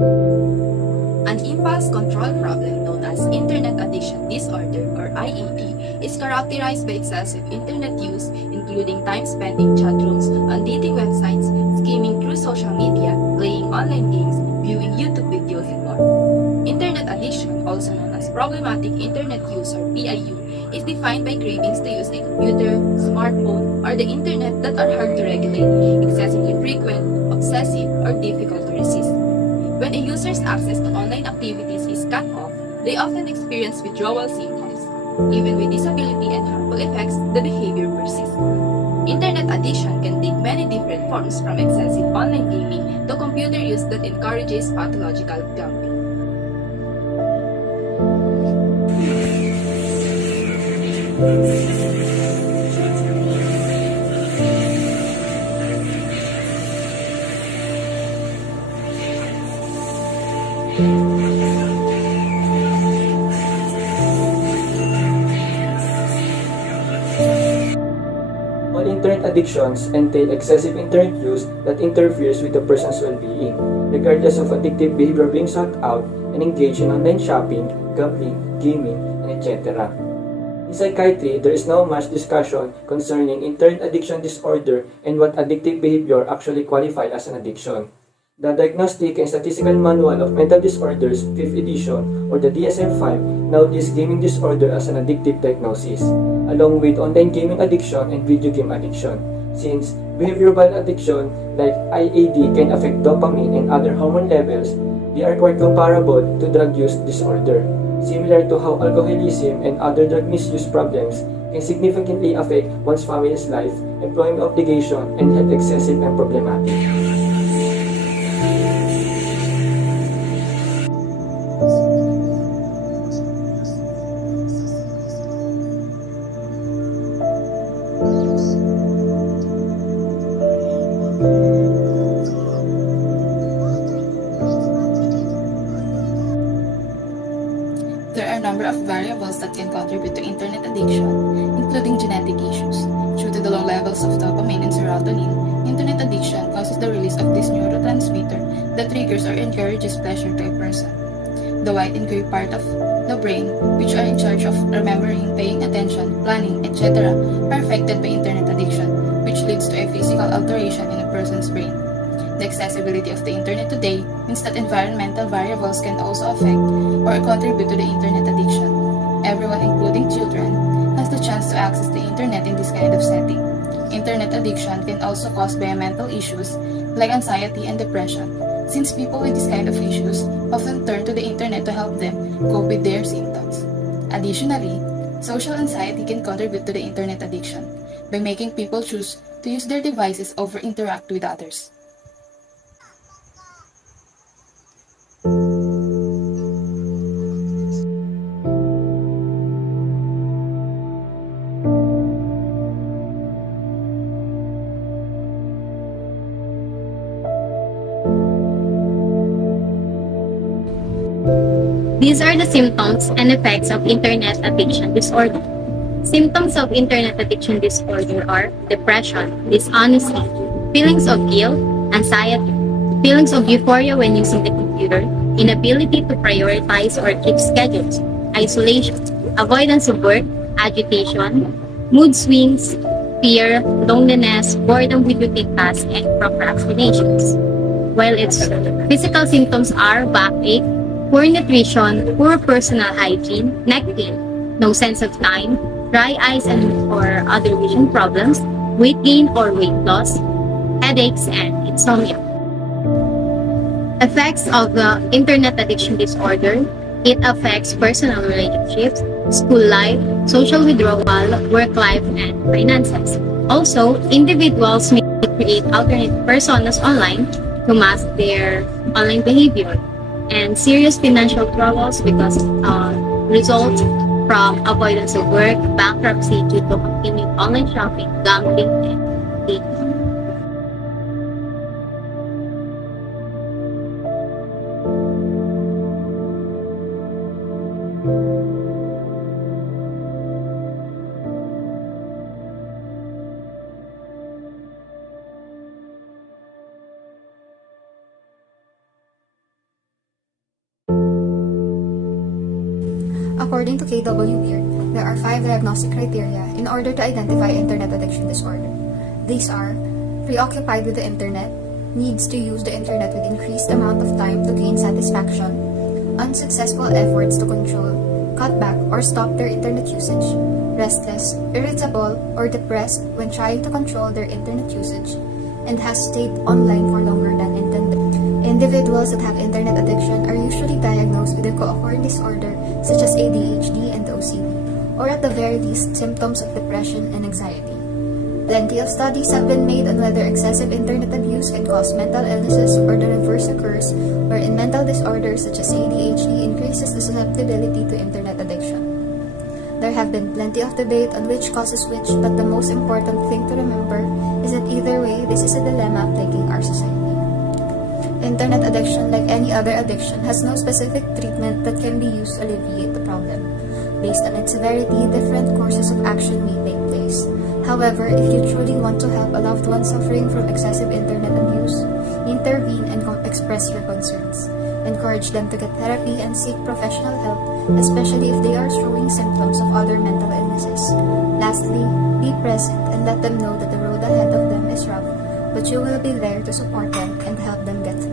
An impulse control problem known as Internet Addiction Disorder or IAD is characterized by excessive internet use, including time spent in chat rooms, on dating websites, skimming through social media, playing online games, viewing YouTube videos, and more. Internet addiction, also known as problematic internet use or PIU, is defined by cravings to use a computer, smartphone, or the internet that are hard to regulate, excessively frequent, obsessive, or difficult to resist. When a user's access to online activities is cut off, they often experience withdrawal symptoms. Even with disability and harmful effects, the behavior persists. Internet addiction can take many different forms, from excessive online gaming to computer use that encourages pathological gambling. All internet addictions entail excessive internet use that interferes with a person's well-being, regardless of addictive behavior being sought out and engaged in online shopping, gambling, gaming, and etc. In psychiatry, there is now much discussion concerning internet addiction disorder and what addictive behavior actually qualify as an addiction. The Diagnostic and Statistical Manual of Mental Disorders, 5th edition, or the DSM-5, now lists gaming disorder as an addictive diagnosis, along with online gaming addiction and video game addiction. Since behavioral addiction like IAD can affect dopamine and other hormone levels, they are quite comparable to drug use disorder, similar to how alcoholism and other drug misuse problems can significantly affect one's family's life, employment obligation, and health excessive and problematic. There are a number of variables that can contribute to internet addiction, including genetic issues. Due to the low levels of dopamine and serotonin, internet addiction causes the release of this neurotransmitter that triggers or encourages pleasure to a person. The white and gray part of the brain, which are in charge of remembering, paying attention, planning, etc., are affected by internet addiction, which leads to a physical alteration in a person's brain. The accessibility of the internet today means that environmental variables can also affect or contribute to the internet addiction. Everyone, including children, has the chance to access the internet in this kind of setting. Internet addiction can also cause mental issues like anxiety and depression, since people with this kind of issues often turn to the internet to help them cope with their symptoms. Additionally, social anxiety can contribute to the internet addiction by making people choose to use their devices over interact with others. These are the symptoms and effects of internet addiction disorder. Symptoms of internet addiction disorder are depression, dishonesty, feelings of guilt, anxiety, feelings of euphoria when using the computer, inability to prioritize or keep schedules, isolation, avoidance of work, agitation, mood swings, fear, loneliness, boredom with routine tasks, and procrastinations. While its physical symptoms are backache, poor nutrition, poor personal hygiene, neck pain, no sense of time, dry eyes and or other vision problems, weight gain or weight loss, headaches, and insomnia. Effects of the internet addiction disorder: it affects personal relationships, school life, social withdrawal, work life, and finances. Also, individuals may create alternate personas online to mask their online behavior, and serious financial troubles because result from avoidance of work, bankruptcy due to continued online shopping, gambling, and dating. According to KW Beard, there are 5 diagnostic criteria in order to identify internet addiction disorder. These are preoccupied with the internet, needs to use the internet with increased amount of time to gain satisfaction, unsuccessful efforts to control, cut back or stop their internet usage, restless, irritable, or depressed when trying to control their internet usage, and has stayed online for longer than intended. Individuals that have internet addiction are usually diagnosed with a co-occurring disorder such as ADHD and OCD, or at the very least, symptoms of depression and anxiety. Plenty of studies have been made on whether excessive internet abuse can cause mental illnesses or the reverse occurs, wherein mental disorders such as ADHD increases the susceptibility to internet addiction. There have been plenty of debate on which causes which, but the most important thing to remember is that either way, this is a dilemma plaguing our society. Internet addiction, like any other addiction, has no specific treatment that can be used to alleviate the problem. Based on its severity, different courses of action may take place. However, if you truly want to help a loved one suffering from excessive internet abuse, intervene and express your concerns. Encourage them to get therapy and seek professional help, especially if they are showing symptoms of other mental illnesses. Lastly, be present and let them know that the road ahead of them is rough, but you will be there to support them and help them get through.